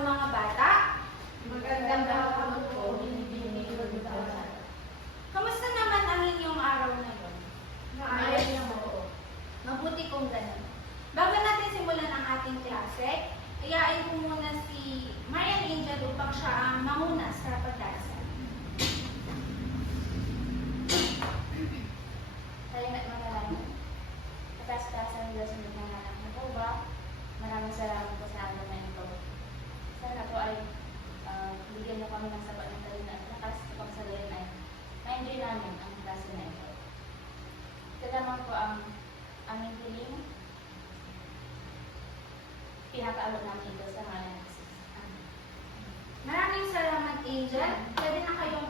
hapon mga bata. Magandang hapon po. Kamusta naman ang inyong araw ngayon? Maayos naman po. Mabuti kung gano'n. Bago natin simulan ang ating klase, ayain ko muna si Marian Angel upang siya ang manguna sa pagdarasal. Salamat mga langit. Katas-tasan Diyos ng mga anak na po ba? Maraming salamat po sa araw na ito. Sana po ay bigyan mo kami ng sapat ng talino at lakas upang sa gayon ay ma-enjoy namin ang klase na ito. Ito lamang po ang aming hiling. Pinakaabot namin ito sa ngalan ng Jesus. Amen. Maraming salamat, Angel. Pwede na kayong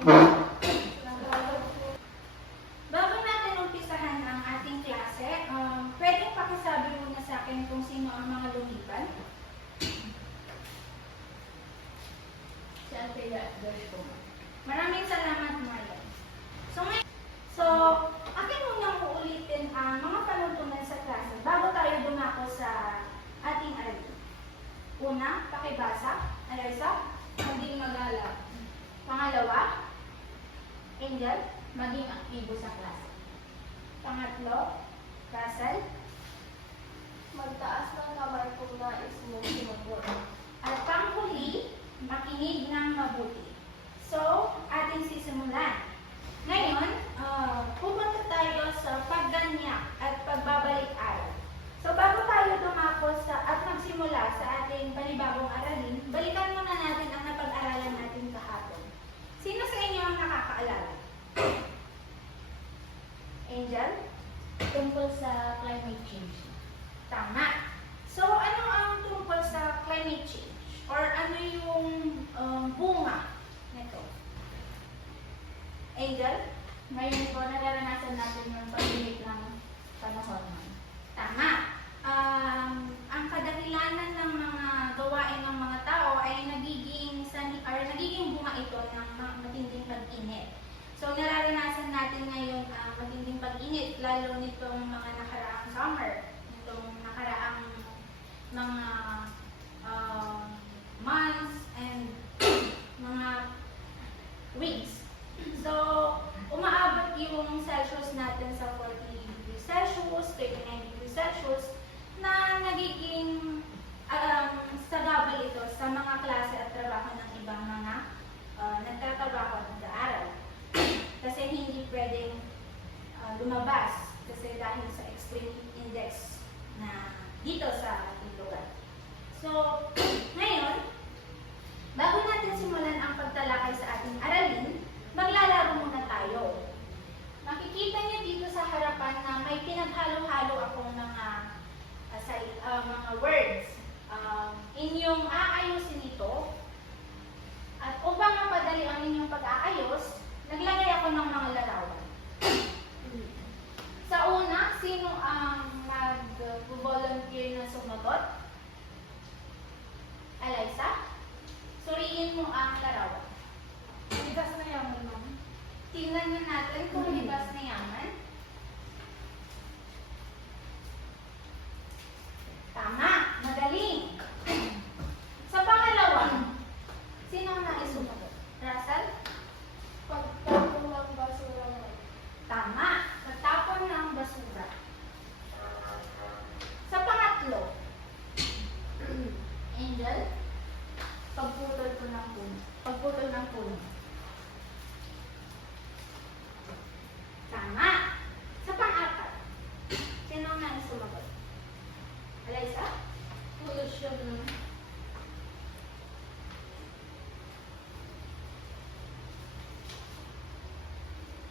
Bago natin umpisahan ang ating klase, pwedeng pakisabi muna sa akin kung sino ang mga lumiban. Si Antea Josh po. Maraming salamat, Marian. So, akin munang uulitin ang mga panuntunan sa klase bago tayo dumako sa ating aralin. Una, pakibasa. Alaysa, Maging magalang. pangalawa, Angel. Maging aktibo sa klase. Pangatlo, Russell. Magtaas ng kamay kung nais mo sumugot. At panghuli, makinig ng mabuti. So, ating sisimulan. Ngayon, pupunta tayo sa pagganyak at pagbabalik-aral. So, bago tayo dumako at magsimula sa ating panibagong aralin, balikan muna natin ang napag-aralan natin kahapon. Sino sa inyo ang nakakaalala? Angel? Tungkol sa climate change. Tama. So, ano ang tungkol sa climate change? Or ano yung bunga nito? Angel? Ngayon po, nararanasan natin yung pag-init ng panahon. Tama. Ang kadahilanan ng mga gawain ng mga tao ay nagiging bunga ito ng matinding pag-init. So, nararanasan natin ngayon ang matinding pag-init, lalo nitong mga nakaraang summer, nitong nakaraang mga months and mga weeks. So, umaabot yung Celsius natin sa 40 degrees Celsius, 39 degrees Celsius, na nagiging sagabal ito sa mga klase at trabaho ng ibang mga nagtatrabaho at nag-aaral. Kasi hindi pwedeng lumabas kasi dahil sa extreme index na dito sa ating lugar. So, ngayon, bago natin simulan ang pagtalakay sa ating aralin, maglalaro muna tayo. Makikita niyo dito sa harapan na may pinaghalo-halo akong mga words. Inyong aayusin ito. At upang mapadali ang inyong pag-aayos, naglagay ako ng mga larawan. Sa una, sino ang mag-volunteer na sumagot? Alaysa? Suriin mo ang larawan. Ligas na yaman, ma'am. Tingnan na natin kung ligas na yaman. Tama, magaling. Sa pangalawa, sino ang nais sumagot? Russell? Pagtapon ng basura mo. Tama, pagtapon ng basura. Sa pangatlo, Angel? Pagputol ko ng puno. Pagputol ng puno. Tama. Sa pang-apat, sino ang nais sumagot? Alaysa? Pollution ng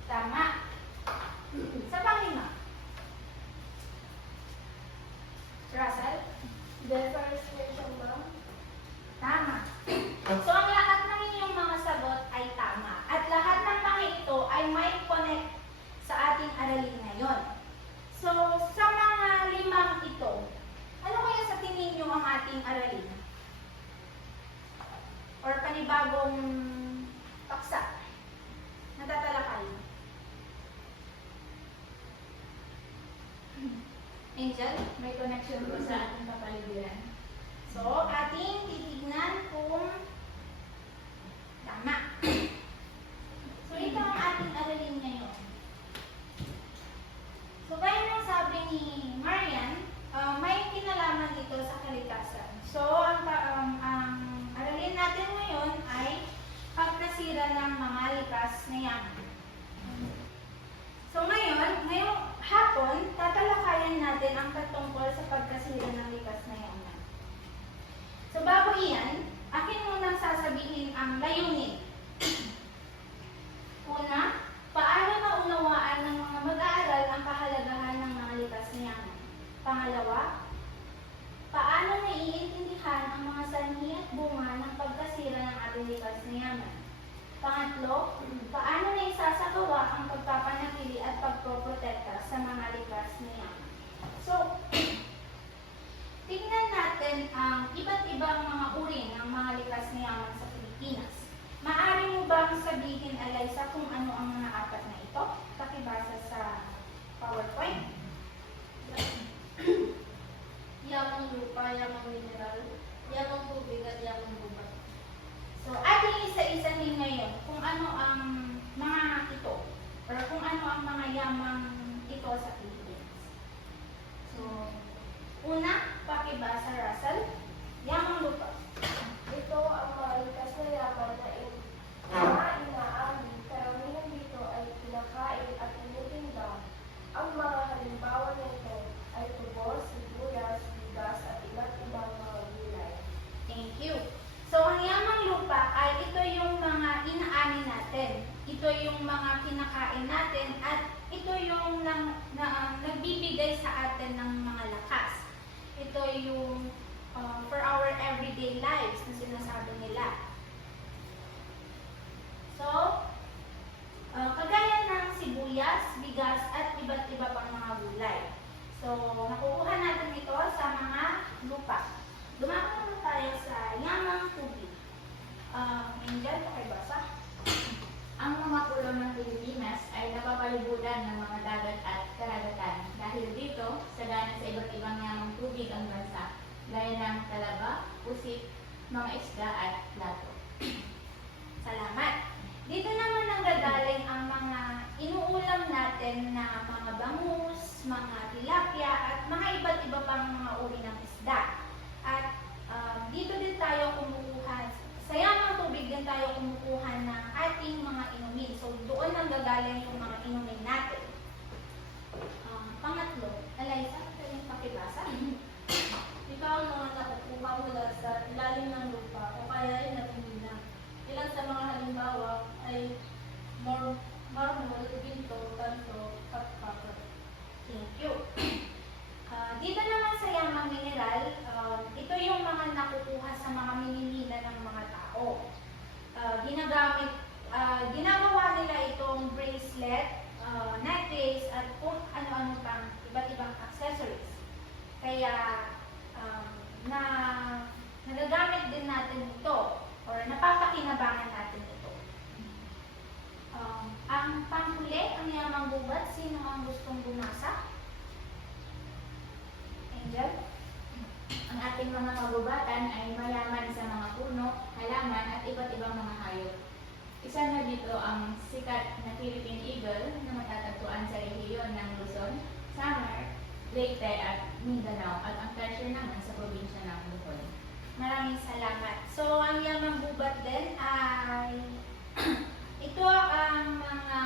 Tama. Sa pang-lima, Russell? deforestation, ma'am. Tama. So, ang lahat ng inyong mga sagot ay tama. At lahat ng mga ito ay may connect sa ating aralin ngayon. So, sa mga limang ito, ano kaya sa tingin nyo ang ating aralin? Or panibagong paksa? Natatalakay? Angel? May connection po sa ating kapaligiran. So, ating titignan kung pagkasira ng mga likas na yaman. So ngayong hapon, tatalakayan natin ang patungkol sa pagkasira ng likas na yaman. So bago iyan, akin munang sasabihin ang layunin. Una, paano maunawaan ng mga mag-aaral ang kahalagahan ng mga likas na yaman? Pangalawa, paano naiintindihan ang mga sanhi at bunga ng pagkasira ng ating likas na yaman? Pangatlo, paano naisasagawa ang pagpapanatili at pagpoprotekta sa mga likas na yaman? So, tingnan natin ang iba't ibang mga uri ng mga likas na yaman sa Pilipinas. Maaari mo bang sabihin, Eliza, kung ano ang mga apat na ito? Pakibasa sa PowerPoint. Yamang lupa, yamang mineral, yamang tubig at yamang gubat. So, ating isa-isahin ngayon kung ano ang mga ito or kung ano ang mga yamang ito sa Pilipinas. So, una, pakibasa, Russell. Yamang lupa. Ito ang mga likas na yaman na inaani, karamihan dito ay kinakain at tinitinda. Ang mga halimbawa nito ay tubo, sibuyas, bigas at iba't ibang mga gulay. Thank you. So, ang yamang lupa ay ito yung mga inaani natin. Ito yung mga kinakain natin at ito yung nagbibigay sa atin ng mga lakas. Ito yung for our everyday lives na sinasabi nila. So, kagaya ng sibuyas, bigas at iba't iba pang mga gulay. So, nakukuha natin ito sa mga lupa. Dumako naman tayo sa yamang tubig. Angel, pakibasa. Ang mga pulo ng Pilipinas ay napapalibutan ng mga dagat at karagatan. Dahil dito, sagana sa iba't ibang yamang tubig ang bansa, gaya ng talaba, pusit, mga isda at plato. Salamat. Dito naman nanggagaling ang mga inuulam natin na mga bangus, mga tilapia at mga iba't iba pang mga uri ng isda. At dito din tayo kumukuha, sa yamang tubig din tayo kumukuha ng ating mga inumin. So doon nanggagaling yung mga inumin natin. Pangatlo, Eliza, pwedeng pakibasa? Ito ang mga nakukuha mula sa ilalim ng lupa o kaya ay natimina. Ilan sa mga halimbawa ay marmol, ginto, tanto, at copper. Thank you. Dito naman sa yamang mineral, ito yung mga nakukuha sa mga minimina ng mga tao. Ginagawa nila itong bracelet, necklace, at kung ano-ano pang iba't ibang accessories. Kaya, nagagamit din natin ito or napapakinabangan natin ito. Ang panghuli, ang yamang gubat, sino ang gustong bumasa? Angel? Ang ating mga kagubatan ay mayaman sa mga puno, halaman at iba't ibang mga hayop. Isa na dito ang sikat na Philippine Eagle na matatagpuan sa rehiyon ng Luzon, Samar, Leyte at Mindanao at ang treasure naman sa probinsya ng Bohol. Maraming salamat. So, ang yamang gubat din ay ito ang mga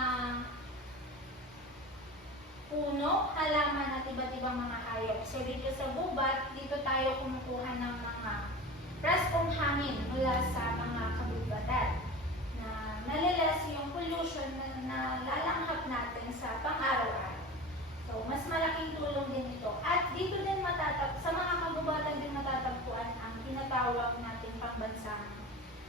puno, halaman at iba't ibang mga hayop. So, dito sa gubat, dito tayo kumukuha ng mga preskong hangin mula sa mga kabubatan na nalilas yung pollution na lalanghap natin sa pang-araw-araw. So, mas malaking tulong din ito. At dito din sa mga kagubatan din matatagpuan ang tinatawag nating pambansang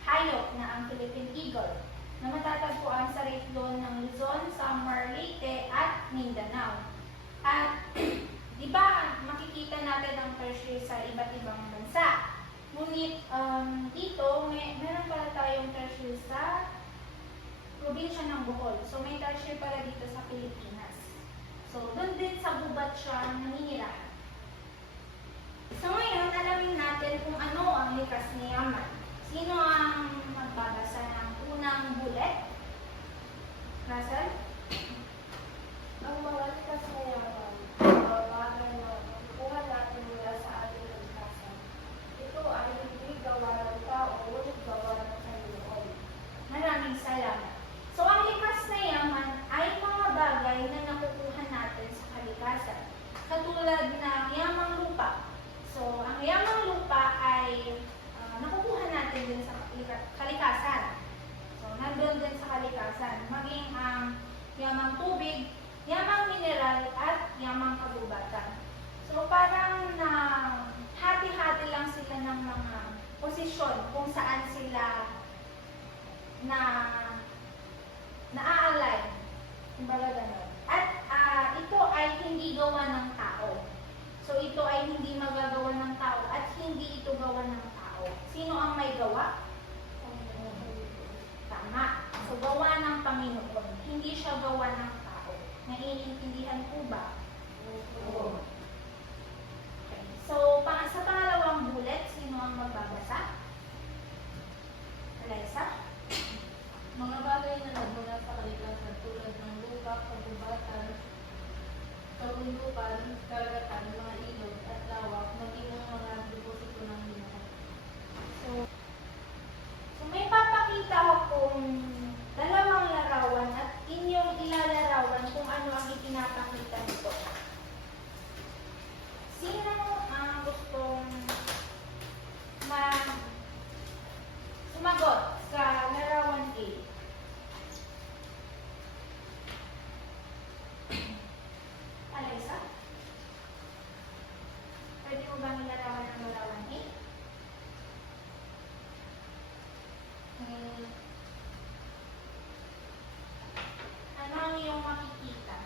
hayop na ang Philippine Eagle na matatagpuan sa rehiyon ng Luzon, Samar, Leyte at Mindanao. At di ba makikita natin ang tertiary sa iba't ibang bansa. Ngunit dito, meron pala tayong tertiary sa probinsya ng Bohol. So may tertiary pala dito sa Pilipinas. So doon din sa gubat siya naninirahan. So ngayon, alamin natin kung ano ang likas na yaman. Sino ang magbabasa ng unang bullet? Russell? Ang mga likas na yaman, bagay na nakukuha natin mula sa ating kalikasan. Ito ay hindi gawa ng tao, ngunit gawa ng Panginoon. Maraming natin din sa kalikasan. So, nandun din sa kalikasan. Maging ang yamang tubig, yamang mineral, at yamang kagubatan. So, parang na hati-hati lang sila ng mga posisyon kung saan sila na na-align. Kumbaga ganun. At ito ay hindi gawa ng tao. So, ito ay hindi magagawa ng tao at hindi ito gawa ng tao. Sino ang may gawa? Tama. So, gawa ng Panginoon. Hindi siya gawa ng tao. Naiintindihan po ba? Oo. Okay. So, sa pangalawang bullet, sino ang magbabasa? Alyssa? Mga bagay na nagmula sa kalikasan tulad ng lupa, kagubatan, kabundukan, karagatan, mga ilog at lawak, maging ang mga deposito ng mineral. So may papakita akong dalawang larawan at inyong ilalarawan kung ano ang ipinapakita nito. Sino ang gustong sumagot sa larawan A? Alyssa? Pwede mo bang ilarawan ang larawan A? Ano ang iyong makikita?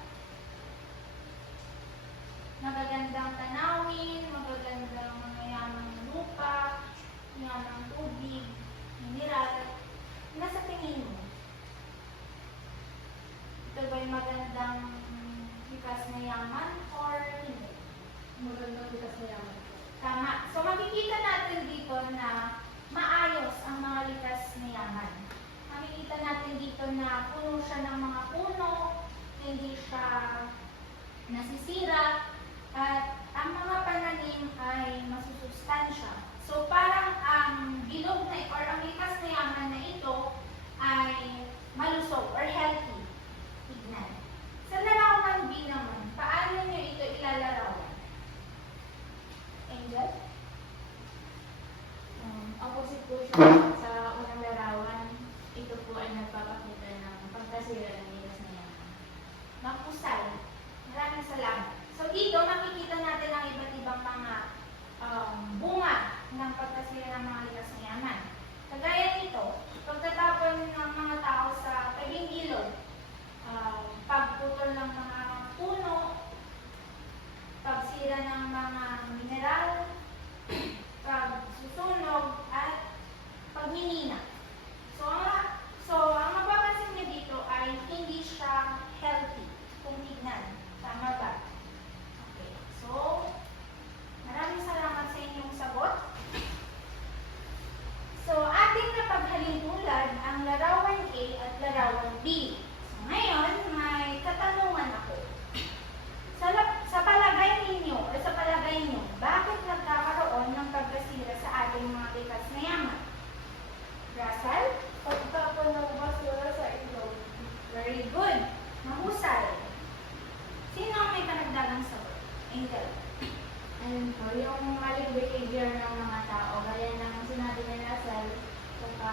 Magagandang tanawin, magagandang mga yamang lupa, yamang tubig, mineral. Nasa tingin mo? Ito ba'y magandang likas na yaman or hindi? Magandang likas na yaman. Tama. So makikita natin dito na maayos ang mga likas na yaman. Makikita natin dito na puno siya ng mga puno, hindi siya nasisira, at ang mga pananim ay masusustansya. So parang ang bilog na or ang likas na yaman na ito ay malusog or healthy. Tignan. Sa larawan B naman, paano nyo ito ilalarawan? Angel? Opposite po siya sa unang larawan. Ito po ay nagpapakita ng pagkasira ng likas na yaman. Mahusay. Maraming salamat. So dito makikita natin ang iba't ibang mga bunga ng pagkasira ng mga likas na yaman. Kagaya nito, pagtatapon ng mga tao sa tabing ilog, pagputol ng mga puno, pagsira ng mga mineral, pagsusunog, at pagmimina. So ang mapapansin niyo dito ay hindi siya healthy kung tignan. Tama ba? Okay. So, maraming salamat sa inyong sagot. So, ating napaghalintulad ang larawan A at larawan B. So, ngayon, may katanungan ako. Sa palagay ninyo, o sa palagay nyo, bakit nagkakaroon ng pagkasira sa ating mga likas na yaman? Russell? Pagtapon ng basura sa ilog. Very good. Mahusay. Sino ang may panagdagang sagot? Angel. Ayun po, yung maling behavior ng mga tao, gaya ng sinabi ni Russell, saka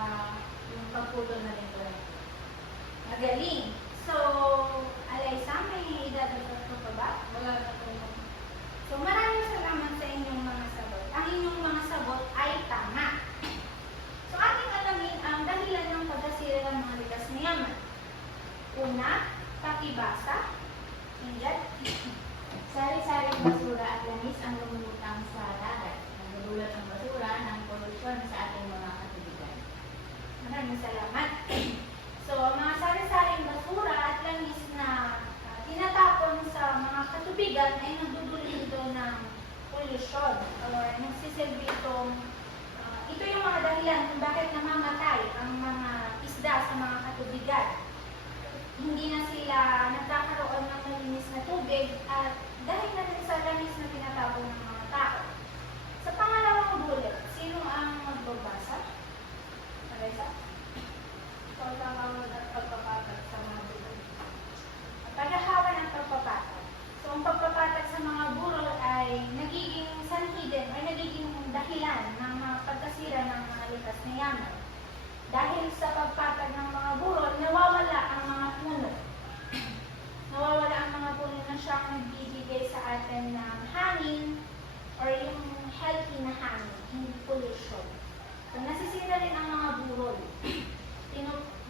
yung pagputol na rin po. Magaling. So, Alyssa, may idadagdag ka pa ba? Wala na po. So, maraming salamat sa inyong mga sagot. Ang inyong mga sagot ay tama. So, ating alamin ang dahilan ng pagkasira ng mga likas na yaman. Una, pakibasa. Angel. Sari-saring basura at langis ang lumulutang sa dagat. Nagdudulot ang basura ng polusyon sa ating mga katubigan. Maraming salamat. So, mga sari-saring basura at langis na tinatapon sa mga katubigan ay nagdudulot ito ng pollution or nagsisilbi itong ito yung mga dahilan kung bakit namamatay ang mga isda sa mga katubigan. Hindi na sila nagkakaroon ng malinis na tubig at dahil na rin sa langis na tinatapon ng mga tao. Sa pangalawang bullet, sino ang magbabasa? Alyssa? Pagkakaroon at pagpapatag sa mga bulol. Paghahawan ng pagpapatag. So, ang pagpapatag sa mga burol ay nagiging sanhi din, ay nagiging dahilan dahilan ng mga pagkasira ng mga likas na yaman. Dahil sa pagpatag ng mga burol, nawawala ang mga puno. Nawawala ang mga puno na siyang nagbibigay sa atin ng hangin or yung healthy na hangin, hindi pollution. So, nasisira rin ang mga burol.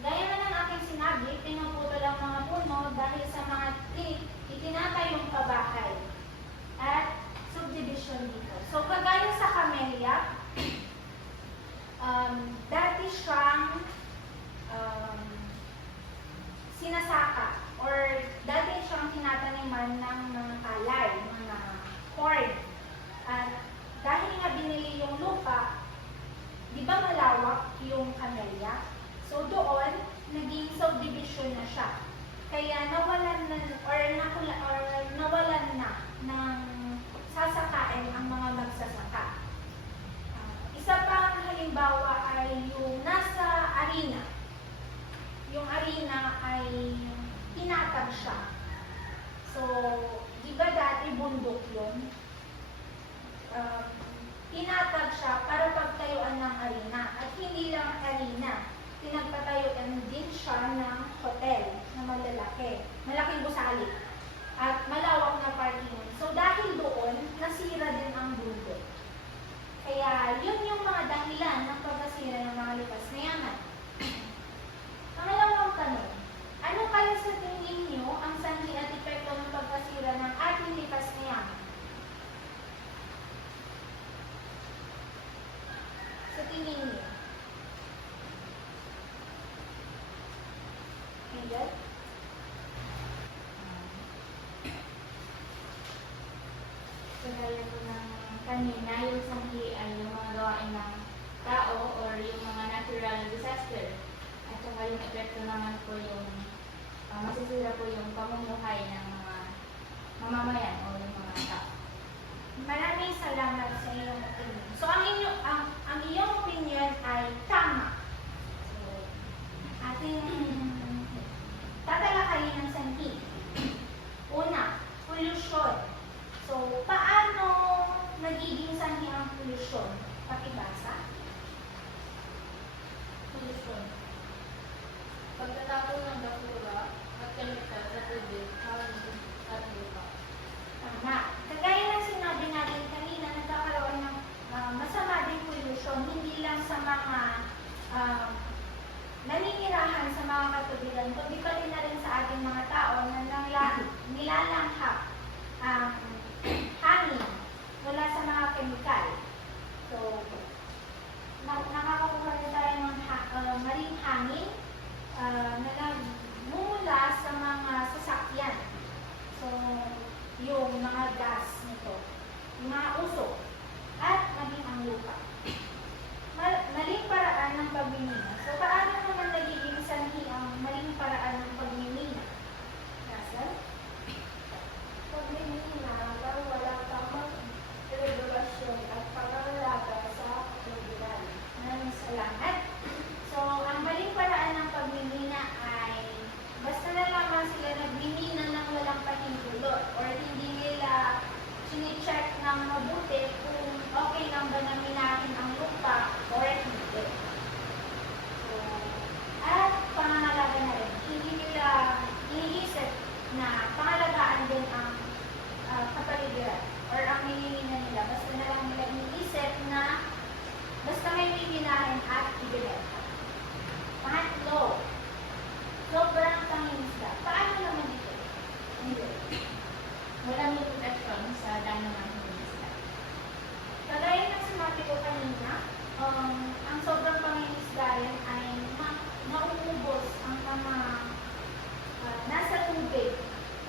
Gaya na ng aking sinabi, pinuputol ang mga puno dahil sa mga itinatayong pabahay at subdivision dito. So, kagaya sa camellia, dati siyang sinasaka or dati siyang tinataniman ng mga palay, mga corn. At dahil nga binili yung lupa, di ba malawak yung camellia? So doon, naging subdivision na siya. Kaya nawalan na nawalan na ng sasakain ang mga magsasaka. Isa pang halimbawa ay yung nasa arena. Yung arena ay pinatag siya. So, di ba dati bundok yun? Pinatag siya para pagtayuan ng arena. At hindi lang arena, pinagpatayuan din siya ng hotel na malalaki. Malaking gusali. At malawak na parking. So, dahil doon, nasira din ang bundok. Kaya, yun yung mga dahilan ng pagkasira ng mga likas na yaman. Pangalawang tanong, ano kaya sa tingin niyo ang sanhi at epekto ng pagkasira ng ating likas na yaman? Sa tingin niyo? Angel? Kagaya po ng kanina, yung sanhi ay yung mga gawain ng tao or yung mga natural disaster. At saka yung epekto naman po yung masisira po yung pamumuhay ng mga mamamayan o yung mga tao. Maraming salamat sa iyong opinion. So, ang iyong opinion ay tama. So, ating tatalakayin ng sanhi. Una, pollution. So, paano nagiging sanhi ang pollution? Pakibasa. Pollution. Pagtatapon ng basura at kemikal sa tubig, hangin at lupa. Tama. Kagaya ng sinabi natin kanina, nagkakaroon ng masama din pollution, hindi lang sa mga naninirahan sa mga katubigan, kundi pati na rin sa ating mga tao na nilalanghap ang hangin mula sa mga kemikal. So, nakakakuha rin tayo ng maring hangin na nagmumula sa mga sasakyan. So, yung mga gas nito, yung mga usok, at maging ang lupa. Maling paraan ng pagmimina. So, paano naman nagiging sanhi ang maling paraan ng pagmimina? Russell? Pagmimina ng walang tamang regulasyon at pangangalaga sa lubunan. Maraming salamat. So, ang maling paraan ng pagmimina ay basta na lamang sila nagmimina ng walang pahintulot or hindi nila sinicheck ng mabuti kung okay lang ba na minahin ang lupa or hindi. So, at pangangalaga na rin. Hindi nila iniisip na pangalagaan din ang kapaligiran or ang minimina nila. Basta na lang nila iniisip na basta may bibilahin at ibibenta. Pangatlo, sobrang pangingisda. Paano naman ito? Hindi. Walang protection sa dano ng isda. Kagaya ng sinabi ko kanina, ang sobrang pangingisdahan ay nauubos ang mga nasa tubig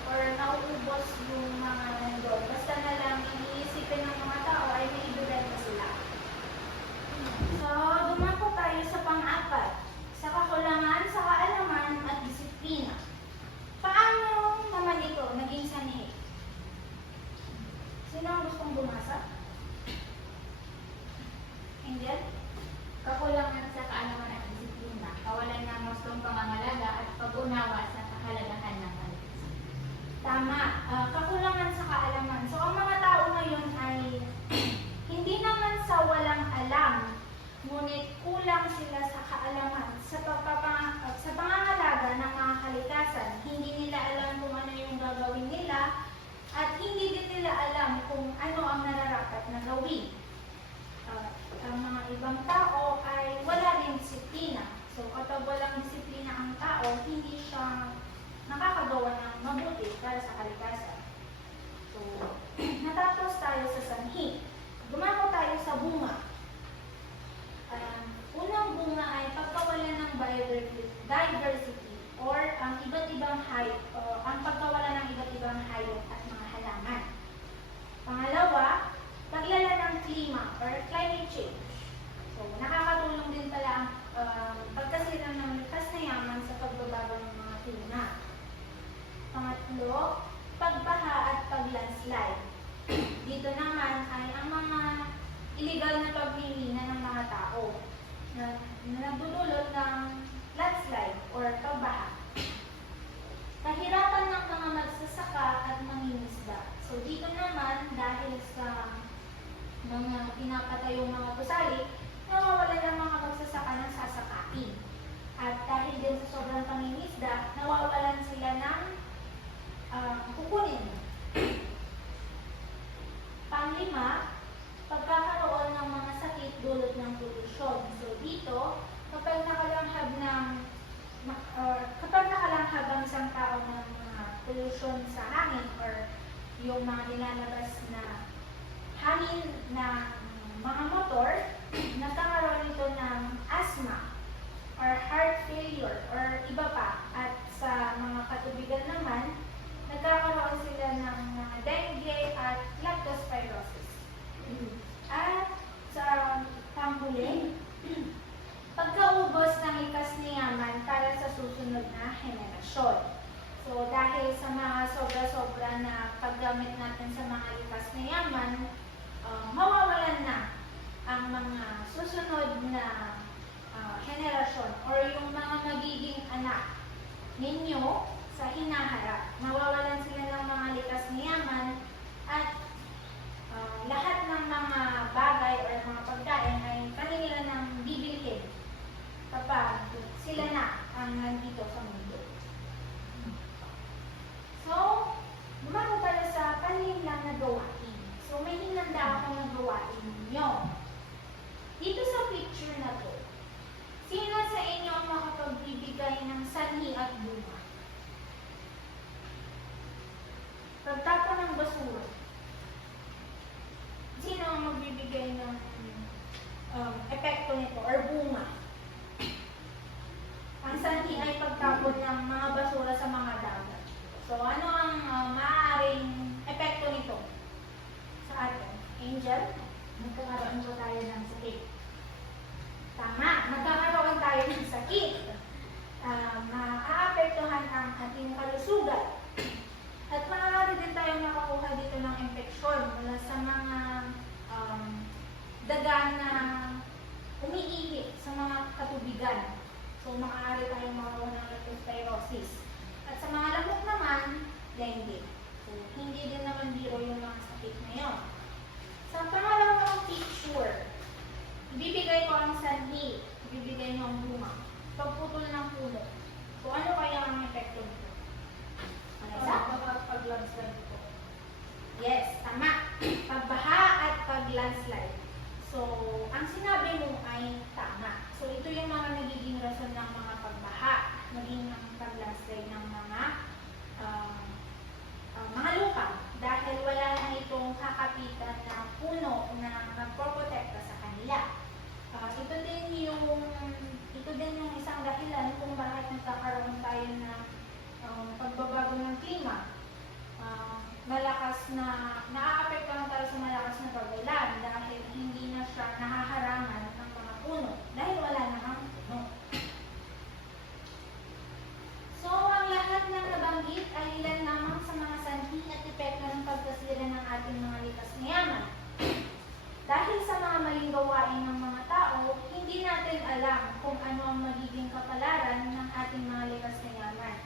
or nauubos yung mga nandun. Basta na lang iniisipin ng mga tao ay may ibibenta sila. So, dumako tayo sa pang-apat. Sa kakulangan, sa kaalaman at disiplina. Paano naman ito naging sanhi? Sino ang gustong bumasa? Angel? Kakulangan sa kaalaman at disiplina, kawalan ng gustong pangangalaga at pag-unawa sa kahalagahan ng kaligtasan. Tama. Kakulangan sa kaalaman. So, ang mga tao ngayon ay hindi naman sa walang alam sa pangangalaga ng mga kalikasan. Hindi nila alam kung ano yung gagawin nila at hindi din nila alam kung ano ang nararapat na gawin. Ang mga ibang tao ay wala rin disiplina. So kapag walang disiplina ang tao, hindi siya nakakagawa ng mabuti para sa kalikasan. So, natapos tayo sa sanhi. Gumako tayo sa bunga. Unang bunga ay pagkawala ng biodiversity or ang iba't ibang ang pagkawala ng iba't ibang hayop at mga halaman. Pangalawa, paglala ng klima or climate change. So, nakakatulong din pala ang pagkasira ng likas na yaman sa pagbabago ng mga klima. Pangatlo, pagbaha at paglandslide. Dito naman ay ang mga illegal na pagmimina ng mga tao na nagdudulot ng landslide or pagbaha. Kahirapan ng mga magsasaka at mangingisda. So dito naman dahil sa mga pinapatayong mga gusali, nawawalan ng mga magsasaka ng sasakain. At dahil din sa sobrang pangingisda, nawawalan sila ng kukunin. Panglima, pagkakaroon ng mga sakit dulot ng polusyon. So dito, kapag nakalanghag ang isang tao ng mga polusyon sa hangin or yung mga nilalabas na hangin ng mga motor, nagkakaroon ito ng asthma or heart failure or iba pa. At sa mga katubigan naman, nagkakaroon sila ng mga dengue at leptospirosis. At sa panghuli, pagkaubos ng likas na yaman para sa susunod na henerasyon. So dahil sa mga sobra-sobra na paggamit natin sa mga likas na yaman, mawawalan na ang mga susunod na henerasyon or yung mga magiging anak ninyo sa hinaharap. Mawawalan sila ng mga likas na yaman at lahat ng mga bagay or mga pagkain ay kanila nang bibilhin kapag sila na ang nandito sa mundo. So, gumano tayo sa panlim lang na gawain. So, may hinanda ako ng gawain ninyo. Dito sa picture na to, sino sa inyo ang makapagbibigay ng sanhi at bunga? Pagtapon ng basura. Sino ang magbibigay ng epekto nito or bunga? Ang sanhi ay pagtapon ng mga basura sa mga dagat. So, ano ang maaaring epekto nito sa atin? Angel, magkakaroon po tayo ng sakit. Tama, magkakaroon tayo ng sakit. Maaapektuhan ang ating kalusugan. At maaari din tayong makakuha dito ng infeksyon mula sa mga daga na umiihi sa mga katubigan. So, maaari tayong makakuha ng leptospirosis. At sa mga lamok naman, dengue. So, hindi din naman biro yung mga sakit na yun. Sa pangalawang picture, ibibigay ko ang sanhi, ibibigay niyo ang bunga. Pagputol ng puno. So, ano kaya ang epekto nito? Pag-landslide po. Yes, tama. Pagbaha at pag-landslide. So, ang sinabi mo ay tama. So, ito yung mga nagiging rason ng mga pagbaha, maging ng pag-landslide ng mga lupa. Dahil wala na itong kakapitan na puno na magpoprotekta sa kanila. Ito din yung isang dahilan kung bakit nagkakaroon tayo ng pagbabago ng klima. Naaapektuhan tayo sa malakas na pag-ulan dahil hindi na siya nahaharangan ng mga puno dahil wala na ang puno. So, ang lahat ng nabanggit ay ilan lamang sa mga sanhi at epekto ng pagkasira ng ating mga likas na yaman. Dahil sa mga maling gawain ng mga tao, hindi natin alam kung ano ang magiging kapalaran ng ating mga likas na yaman.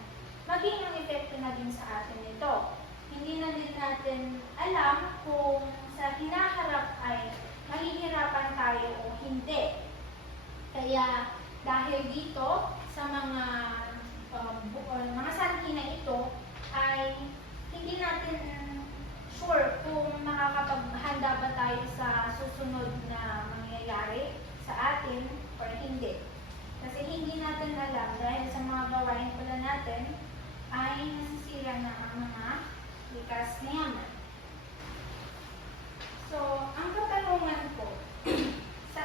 Maging ang epekto na din sa atin ito. Hindi na din natin alam kung sa hinaharap ay mahihirapan tayo o hindi. Kaya Dahil dito, sa mga mga sanhi na ito, ay hindi natin sure kung makakapaghanda ba tayo sa susunod na mangyayari sa atin or hindi. Kasi hindi natin alam dahil sa mga gawain pala natin ay nasisira na ang mga likas na yaman. So, ang katanungan ko, sa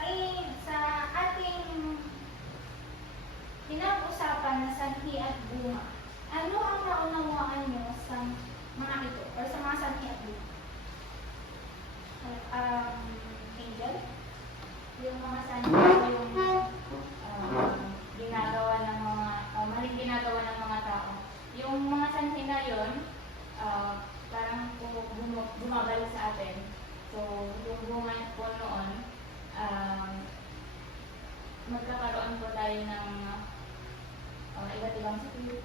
ating pinag-usapan na sanhi at bunga, ano ang naunawaan nyo sa mga ito or sa mga sanhi at bunga? Angel? Yung mga sanhi, yung ginagawa ng mga, maling ginagawa ng mga tao. Yung mga sanhi na yun, parang bumabalik sa atin. So, yung bunga po noon, magkakaroon po tayo ng iba't ibang spirit.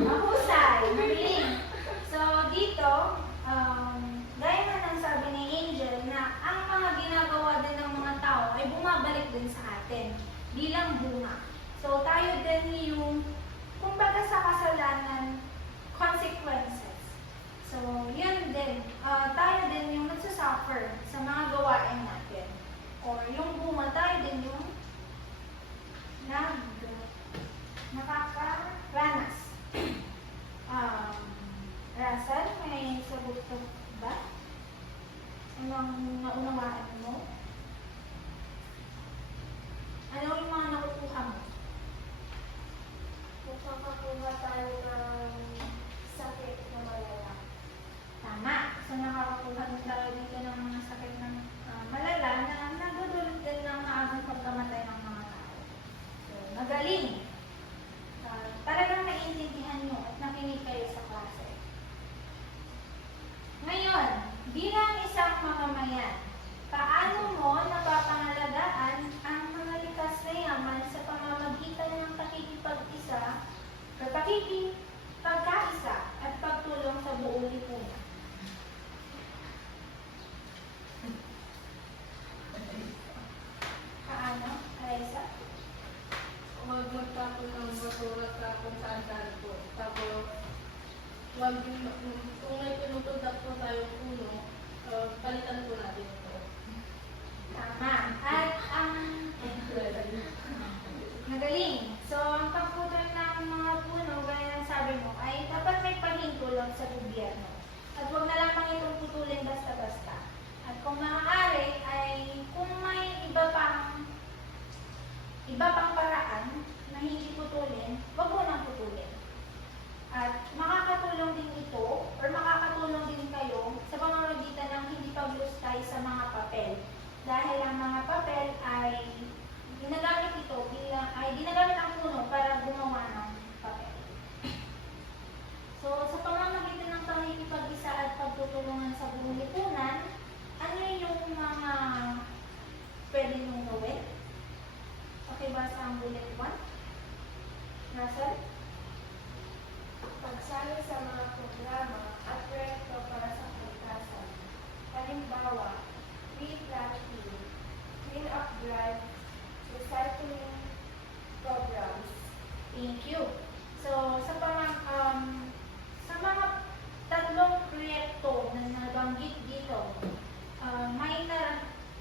Mahusay, magaling. So, dito, gaya nga ng sabi ni Angel na ang mga ginagawa din ng mga tao ay bumabalik din sa atin bilang bunga. So, tayo din yung, kumbaga sa kasalanan, consequences. So, yun din. Tayo din yung nagsasuffer sa mga gawain natin. Or yung bunga, tayo din yung nakakaranas. Russell, may sagot ka ba? Anong naunawaan mo? Ano yung mga nakukuha mo? Nakakakuha tayo ng sakit na malala. Tama. So, nakakakuha din tayo dito ng mga sakit ng malala na nagdudulot din ng maagang pagkamatay ng mga tao. So, magaling. Talagang naiintindihan nyo at nakinig kayo sa klase. Ngayon, bilang isang mamamayan, paano mo napapangalagaan ang mga likas na yaman sa pamamagitan ng pagkakaisa at pagtulong sa buong lipunan? Paano, Alaysa? Huwag magtapon ng basura sa kung saan-saan po. Tapos, huwag yung, kung may pinutundak po tayong puno, palitan po natin ito. Tama. At ang magaling. So, ang pagputol ng mga puno, gaya ng sabi mo, ay dapat may pahintulot sa gobyerno. At huwag na lamang itong putulin basta-basta. At kung maaari, ay kung may iba pang paraan na hindi putulin, huwag mo nang putulin. At makakatulong din ito, or makakatulong din kayo sa pamamagitan ng hindi paglustay sa mga papel. Dahil ang mga papel ay ginagamit ang puno para gumawa ng papel. So, sa pamamagitan ng pakikipag-isa at pagtutulungan sa buong lipunan, ano yung mga pwede nyo gawin? Okay ba sa bullet 1? Russell? Pagsali sa mga programa at proyekto para sa kalikasan. Halimbawa, tree planting, clean up drive, recycling programs. Thank you. So, sa mga tatlong proyekto na nabanggit dito,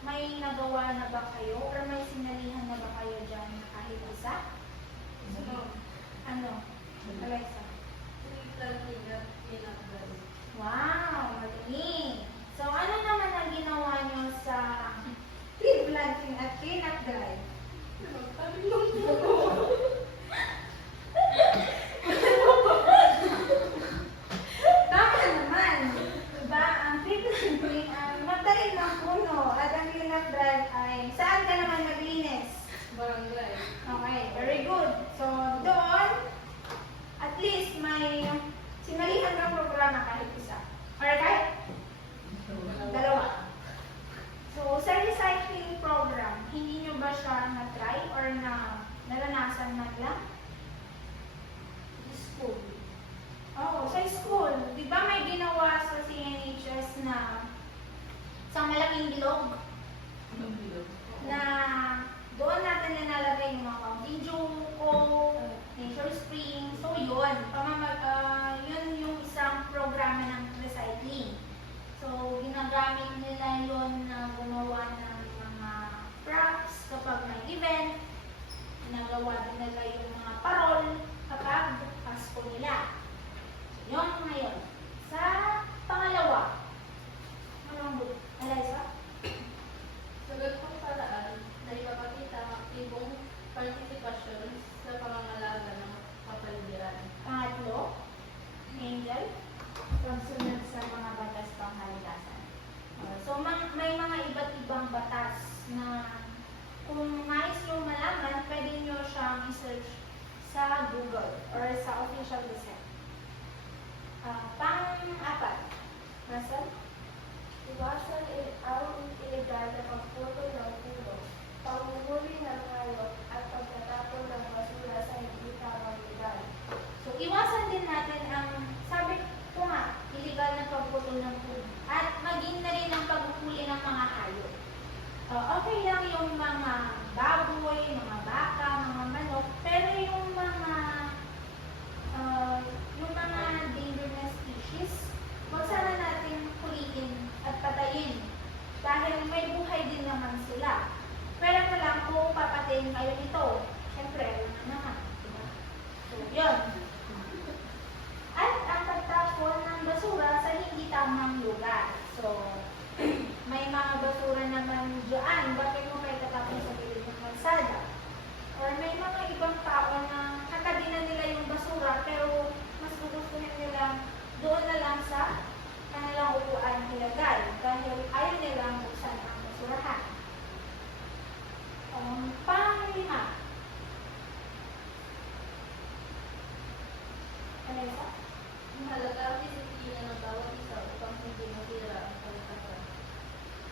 may nagawa na ba kayo or may sinalihan na ba kayo dyan kahit isa? Ano? Alexa? Wow! Magaling! So, ano naman ang ginawa nyo sa tree planting at clean up drive? Tama naman! Diba? Ang tree planting ay magtanim ng puno at ang clean up drive ay saan ka naman maglinis? Barangay. Okay, very good. So, doon, at least may sinalihan kang programa kahit isa. Or kahit dalawa. So, sa recycling program, hindi nyo ba siya na-try or naranasan man lang? School. Oo, sa school. Di ba may ginawa sa CNHS na sa malaking bilog? na doon natin nilalagay yung mga Jinjuko, Nature Spring. So yun, yun yung isang programa ng recycling. So ginagamit nila yun na gumawa ng mga props kapag may event. Ginagawa din nila yung mga parol kapag Pasko nila. So yun ngayon. Sa pangalawa, Eliza? Sa ganitong paraan, na ipapakita ang aktibong partisipasyon sa pangangalaga ng kapaligiran. Pangatlo, Angel? Pagsunod sa mga batas pangkalikasan. So, may mga iba't ibang batas na kung nais nyo malaman, pwede nyo siyang i-search sa Google or sa official gazette. Pang-apat, Russell? Iwasan ang illegal na pagputol ng puno, panguhuli ng hayop at pagtatapon ng basura sa hindi tamang lugar. So, iwasan din natin ang, sabi ko nga, illegal na pagputol ng puno. At maging na rin ang pagpupuli ng mga hayop. Okay lang yung mga baboy, mga baka, mga manok, pero yung mga dangerous species, huwag sana natin puliin at patayin. Dahil may buhay din naman sila. Pero na lang kung papatayin kayo nito, syempre, wala naman. Diba? So, yun. At ang pagtapon ng basura sa hindi tamang lugar. So, may mga basura naman dyan, bakit mo kayo tatapon sa gilid ng kalsada? Or may mga ibang tao na katabi na nila yung basura, pero mas gugustuhin nila doon na lang sa kanilang upuan ilagay dahil ayaw nilang buksan ang basurahan. Panglima. Alisa? Mahalaga ang disiplina ng bawat isa upang hindi masira ang kalikasan.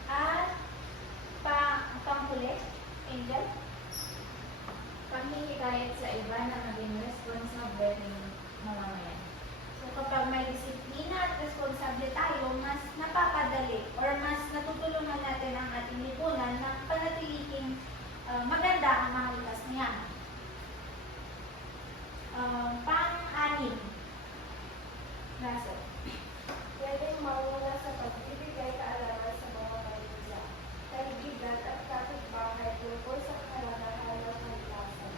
At panghuli, Angel? Paghihikayat sa iba na maging responsable ng mamamayan. So kapag may disiplina at responsable tayo, mas napapadali or mas natutulungan natin ang ating lipunan na panatiling maganda ang mga likas niya. Pang-anim. Russell. Pwedeng manguna sa pagbibigay kaalaman sa mga pamilya, kaibigan at kapitbahay tungkol sa kalagahan ng kalikasan.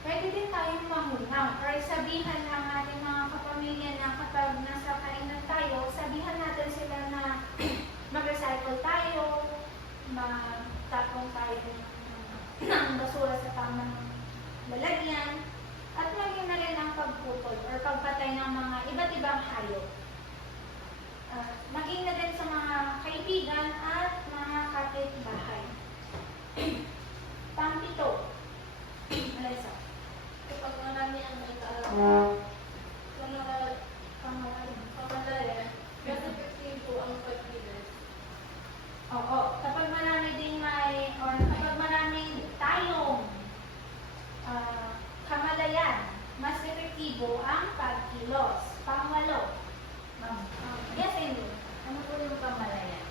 Pwede din tayong manguna or sabihan ng ating mga kapamilya na kapag nasa kainan tayo, sabihan natin sila na mag-recycle tayo, magtapon tayo ng basura sa tamang lalagyan, at maging na rin ang pagputol or pagpatay ng mga iba't ibang hayop. Maging na din sa mga kaibigan at mga kapitbahay. Pang-pito. Alisa. Kapag marami ang may kaalaman, pangalayan, mas epektibo ang pagkilos. Oo. Kapag marami din or kapag marami tayong kamalayan, mas epektibo ang pagkilos. Pangwalo. Yes, Amy. Ano po yung pamalayan?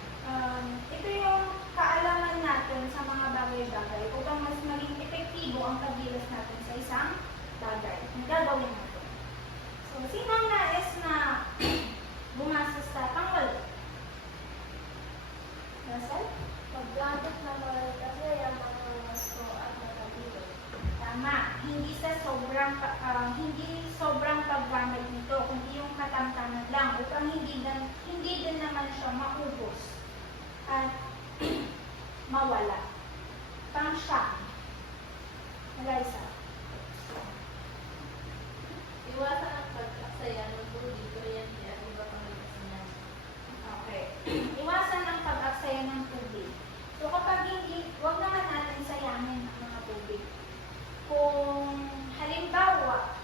Ito yung kaalaman natin sa mga bagay-bagay upang mas maging epektibo ang pagkilos natin sa isang bagay. Ang gagawin natin. So, sino ang nais na bumastos sa pangwalo? Russell? Paggamit ng mga kasaya, mga wasto at matalino. Tama. Hindi sobrang paggamit nito, kundi yung katamtaman lang upang hindi din naman siya maubos at mawala. Pang-siyam. Eliza. Iwasan ang pag-aksaya ng tubig, kuryente at iba pang likas. Okay. Iwasan ang pag-aksaya ng tubig. So kapag huwag naman natin sayangin ang mga tubig. Kung halimbawa,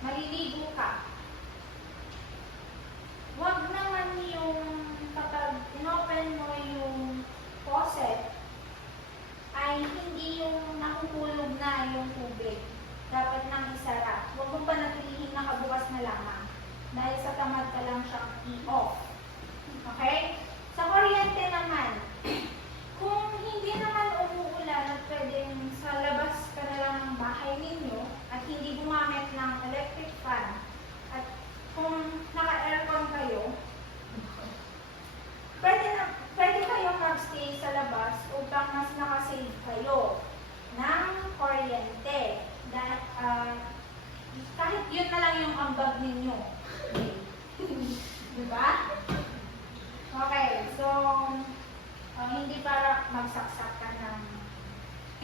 maliligo ka, huwag naman yung kapag inopen mo yung faucet, ay hindi yung nakukulog na yung tubig. Dapat nang isara. Huwag mong panatilihin nakabukas na lamang. Dahil sa tamad ka lang siyang i-off. Okay? Sa kuryente naman, yun na lang yung ambag ninyo. Diba? Okay, so, hindi para magsaksak ka ng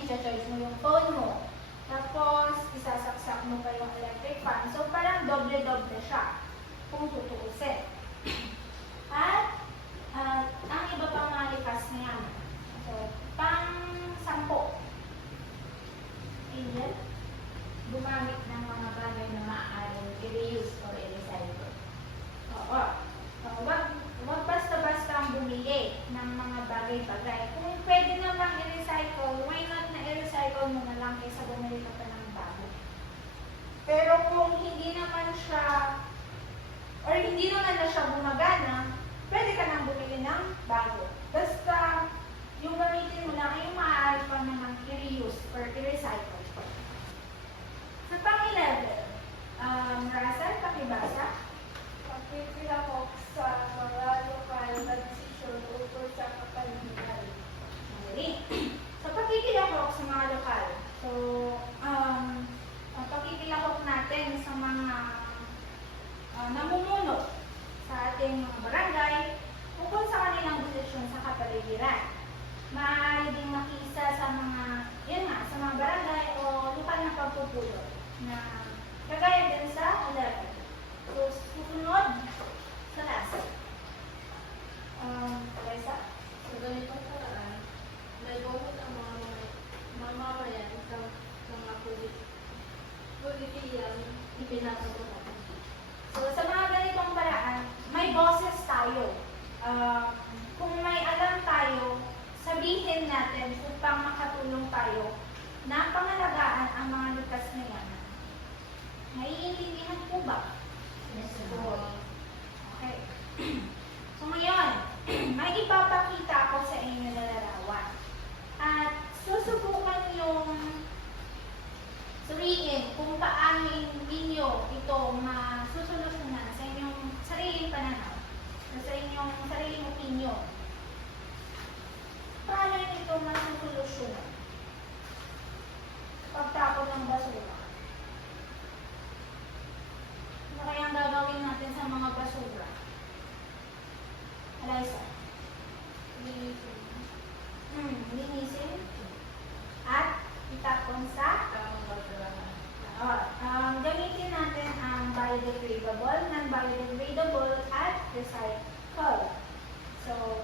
i-charge mo yung phone mo. Tapos, isasaksak mo pa yung electric fan. So, parang doble-doble siya kung tutuusin. At, ang iba pang mga likas na yan. So, pang-sampo. Angel, gumamit ng mga bagay na maaaring i-reuse or i-recycle. Oo. So, wag basta-basta ang bumili ng mga bagay-bagay. Kung pwede namang i-recycle, why not na i-recycle mo na lang kaysa bumili ka pa ng bago. Pero kung hindi naman siya, or hindi naman na siya gumagana, pwede ka nang bumili ng bago. Basta, yung gamitin mo lang ay yung maaari pa naman i-reuse or i-recycle. Sa pang-11, Russell, pakibasa. Pagpipilahok sa mga lokal na desisyon ukol sa kapaligiran. Okay. So, pakikilahok sa mga lokal. So, ang pakikilahok natin sa mga namumuno sa ating mga barangay ukol sa kanilang desisyon sa kapaligiran. Maaari ding makisa sa mga, yun nga, sa mga barangay o lokal na pagpupulot na kagaya din sa 11. So, susunod sa last. Teresa? Sa ganitong paraan, may bawat ang mga mamamayan ng mga politiyan ipinapagawa natin. So, sa mga ganitong paraan, may boses tayo. Kung may alam tayo, sabihin natin upang makatulong tayo na pangalagaan ang mga likas na yaman. Naiintindihan po ba? Yes, Okay. So ngayon, may ipapakita ako sa inyo na larawan. At susubukan yung suriin kung paano ninyo ito masusolusyonan sa inyong sariling pananaw, sa inyong sariling opinion. Paano ito masusolusyonan? Pagtapon ng basura. Ano kaya ang gagawin natin sa mga basura? Eliza? Linisin. At itapon sa gamitin natin ang biodegradable, non-biodegradable, at recycle. So,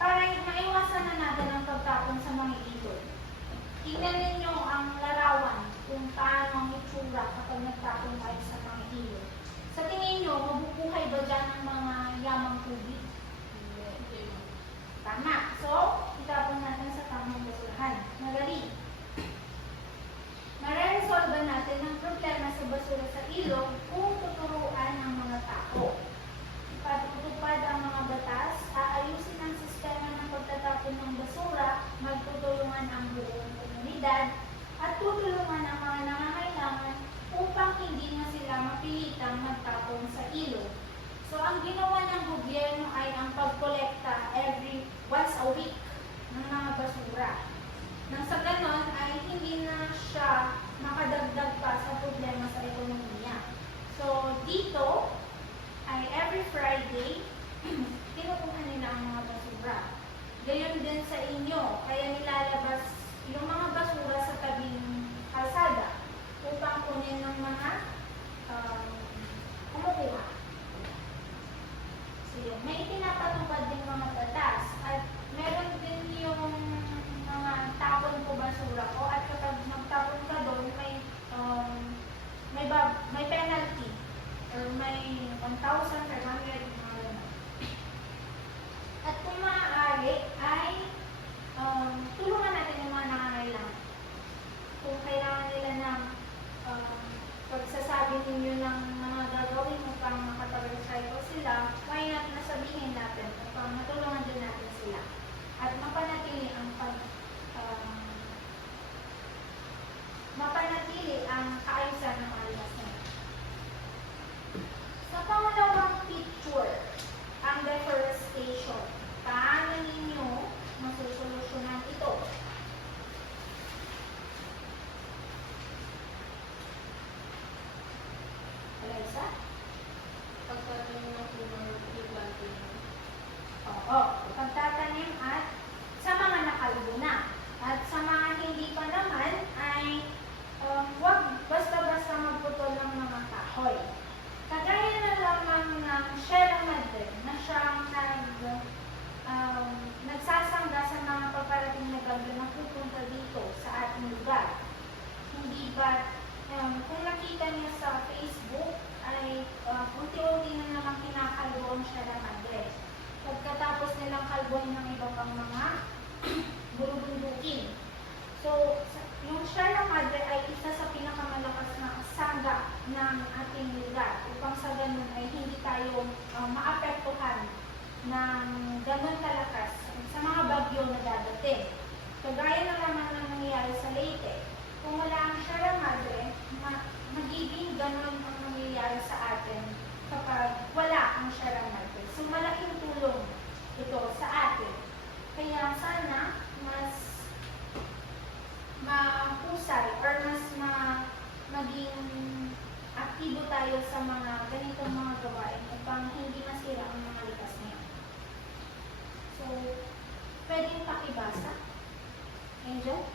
para maiwasan na natin ang pagtapon sa mga ilog, tingnan ninyo ang larawan kung paano ang itsura kapag nagtapon tayo sa mga ilog. Sa tingin nyo, mabubuhay ba dyan ang mga yamang tubig? Tama. So, itapon natin sa tamang basurahan. Madali. Mareresolve natin ang problema sa basura sa ilog kung tuturuan ang mga tao. Patutupad ang mga batas, aayusin ang sistema ng pagtatapon ng basura, magtutulungan ang buong komunidad, at tutulungan ang mga nangangailangan upang hindi na sila mapilitang magtapon sa ilog. So, ang ginawa ng gobyerno ay ang pagkolekta once a week ng mga basura. Nang sa ganon ay hindi na siya makadagdag pa sa problema sa ekonomiya. So, dito ay every Friday, kinukuha nila ang mga basura. Gayon din sa inyo, kaya nilalabas yung mga basura sa tabing kalsada upang kunin ng mga kumukuha. So, yun. May pinapatupad din mga batas at meron din yung mga tapon ko basura ko at kapag magtapon ka doon, may penalty or may 1,500 mga ganun. At kung maaari ay tulungan natin yung mga nangangailangan. Kung kailangan nila ng pagsasabi ninyo ng mga gagawin upang makapag-recycle sila, why not nasabihin natin upang paglaboy ng iba pang mga bulubundukin. So, yung Sierra Madre ay isa sa pinakamalakas na sangga ng ating lugar upang sa ganun ay hindi tayo maapektuhan ng ganun kalakas sa mga bagyo na dadating. Kagaya na lamang ng nangyayari sa Leyte, kung wala ang Sierra Madre, magiging ganun ang nangyayari sa atin kapag wala ang Sierra Madre. So, malaking tulong ito sa atin. Kaya sana mas mahusay or mas maging aktibo tayo sa mga ganitong mga gawain upang hindi masira ang mga likas na yan. So, pwedeng pakibasa. Angel?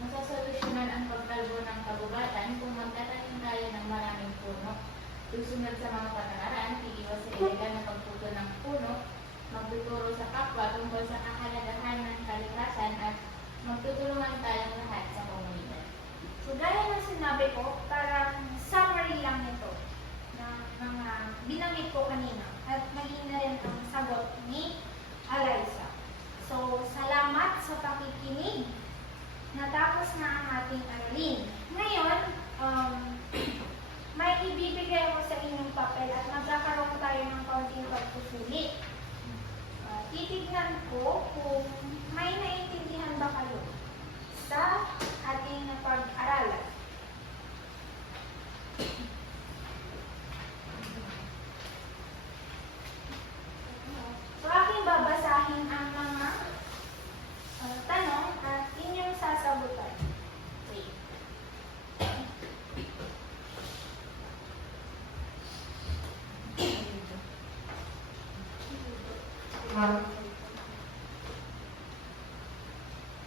Masasolusyonan ang pagkalbo ng kabugatan kung magtatanim tayo ng maraming puno, susunod sa mga patakaran, iiwas sa iligal na pagputol ng puno, magtuturo sa kapwa tungkol sa kahalagahan ng kalikasan at magtutulungan tayong lahat sa komunidad. So, gaya ng sinabi ko, parang summary lang nito ng mga binanggit ko kanina at maging na rin ang sagot ni Eliza. So, salamat sa pakikinig. Natapos na ang ating aralin. Ngayon, may ibibigay ako sa inyong papel at magkakaroon tayo ng kaunting pagsusulit. Titignan ko kung may naiintindihan ba kayo sa ating pag-aralan. So, aking babasahin ang mga tanong at inyong sasagutan. Wait.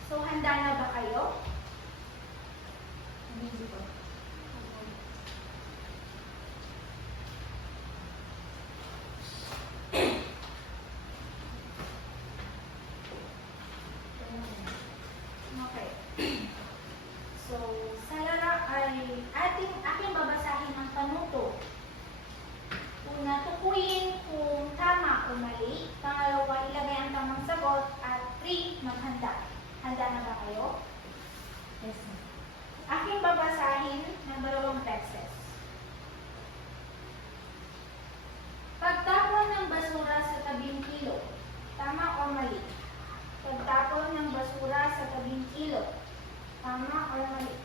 So, handa na ba kayo? Hindi po. Okay. So, sa laro ay aking babasahin ang panuto. Una, tukuyin kung tama o mali. Pangalawa, ilagay ang tamang sagot. At 3, maghanda. Handa na ba kayo? Yes, ma'am. Aking babasahin ng 2 beses. Pagtapon ng basura sa tabing ilog. Tama o mali? Pagtapon ng basura sa tabing ilog. Tama o mali?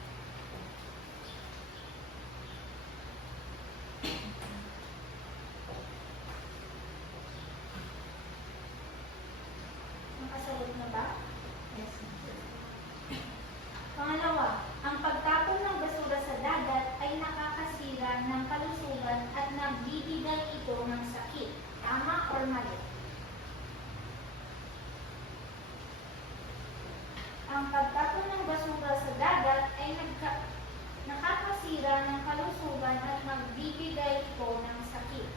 Nakasagot na ba? Yes, ma'am. Pangalawa, ang pagtapon ng basura sa dagat ay nakakasira ng kalusugan at nagbibigay ito ng sakit. Tama or mali? Ang pagtapon ng basura sa dagat ay nakakasira ng kalusugan at nagbibigay ito ng sakit.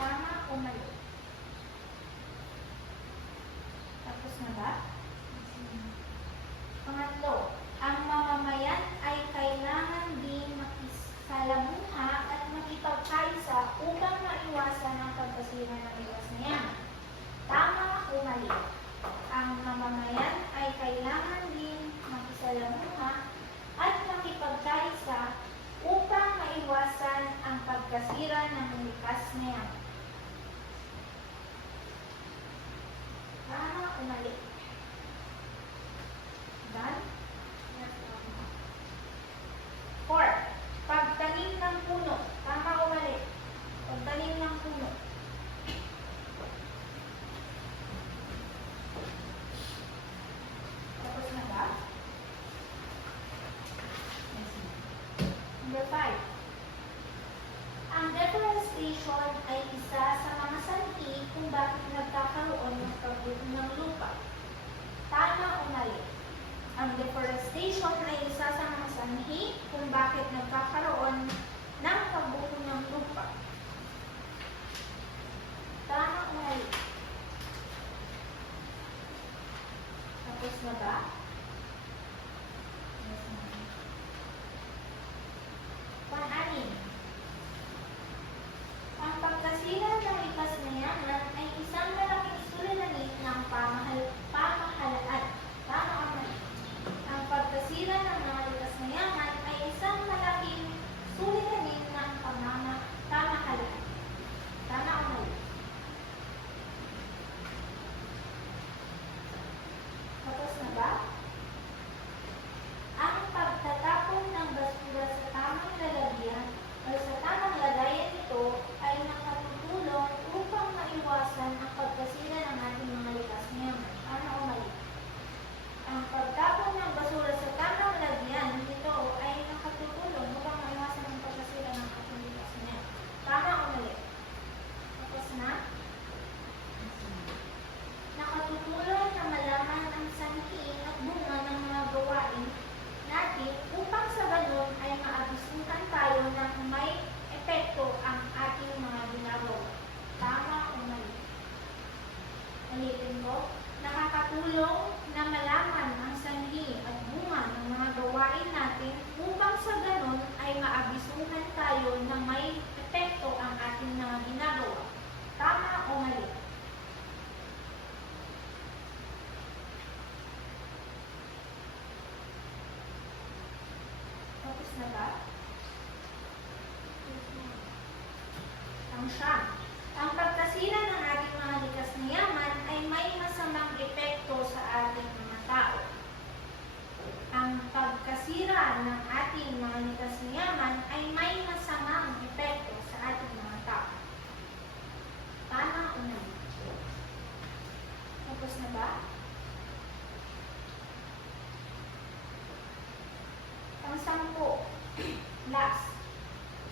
Tama o mali? Tapos na ba? Pangatlo, ang mamamayan ay kailangan din makisalamuha at makipagkaisa upang maiwasan ang pagkasira ng iwas na yan. Tama o mali? Ang mamamayan ay kailangan din makisalamuha at makipagkaisa upang maiwasan ang pagkasira ng likas na yan. Tama o mali? Done? 4. Pagtanim ng puno. Tama o mali? Pagtanim ng puno. Tapos na ba? Yes, ma'am. Number 5. Ang deforestation ay isa sa mga sanhi kung bakit nagkakaroon ng pagbuo ng lupa. Tama o mali? Ang deforestation ay isa sa mga sanhi kung bakit nagkakaroon ng pagbuo ng lupa. Tama o mali? Tapos na ba? Yes, ma'am. Pang-anim. Ang pagkasira ng likas na yaman ay isang malaking suliranin Ulitin ko, nakakatulong na malaman ang sanhi at bunga ng mga gawain natin upang sa ganon ay maabisuhan tayo na may epekto ang ating mga ginagawa. Tama o mali? Tapos na ba? Ang siyam. Ang pagkasira ng ating mga likas na yaman ay may masamang epekto sa ating mga tao. Ang pagkasira ng ating mga likas na yaman ay may masamang epekto sa ating mga tao. Tama o mali? Tapos na ba? Pang-sampu. Last.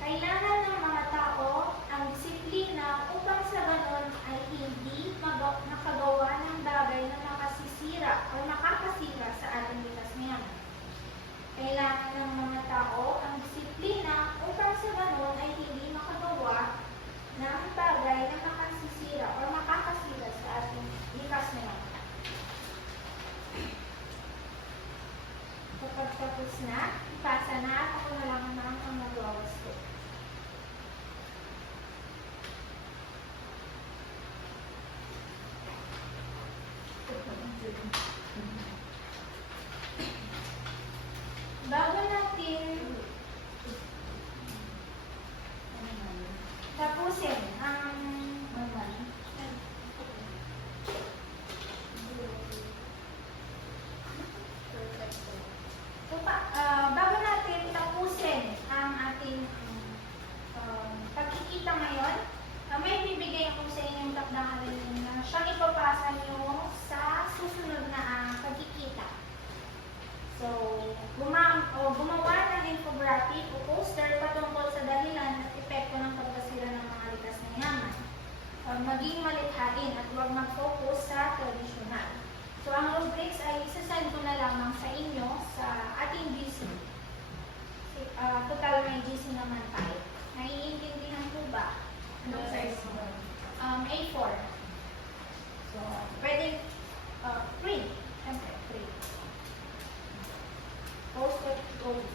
Kailangan ng mga tao ang disiplina upang sa ganon ay hindi makagawa ng bagay na makasisira o makakasira sa ating likas na yaman. Kailangan ng mga tao ang disiplina upang sa ganon ay hindi makagawa ng bagay na makasisira o makakasira sa ating likas na yaman. Kapag tapos na, ipasa na at ako na lang naman ang magwawasto. Bago natin tapusin ang bago natin tapusin ang ating pagkikita ngayon, may bibigay ako sa inyong takdangan na siyang ipapasa nyo sa susunod na pagkikita. So, gumawa ng infographic o poster patungkol sa dahilan at epekto ng pagkasira ng mga likas na yaman. Maging malikhain at huwag mag-focus sa tradisyonal. So, ang rubrics ay isasend ko na lamang sa inyo sa ating GC. Total may GC naman tayo. Naiintindihan po ba? Anong size mo? A4. So, pwede print. Siyempre, print. Post-it gold.